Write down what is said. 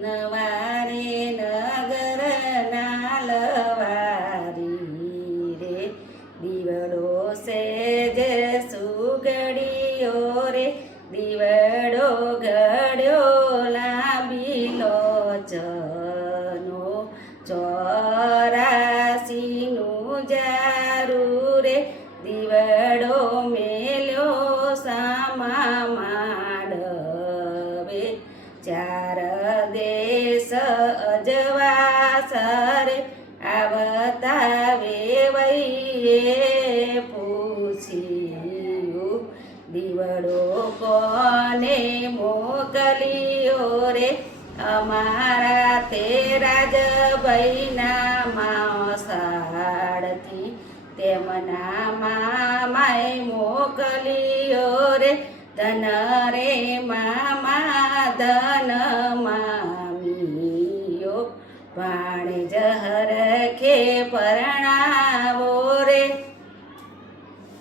નવારે નગર નાલવારી રે દીવડો સેજ સુગડીઓ રે દીવડો ઘડ્યો લાંબીલો ચનો 84નું જારું રે દીવડો મેલ્યો સામા માંડવે 4 દેશ અજવાસ રે આવતા વેવઈએ પૂછ્યું દીવડો કોને મોકલ્યો રે અમારા તે રાજભાઈના માસાડથી તેમના મામાએ મોકલ્યો રે ધન રે મામા ધન મામીઓ ભાણેજ હરખે પરણા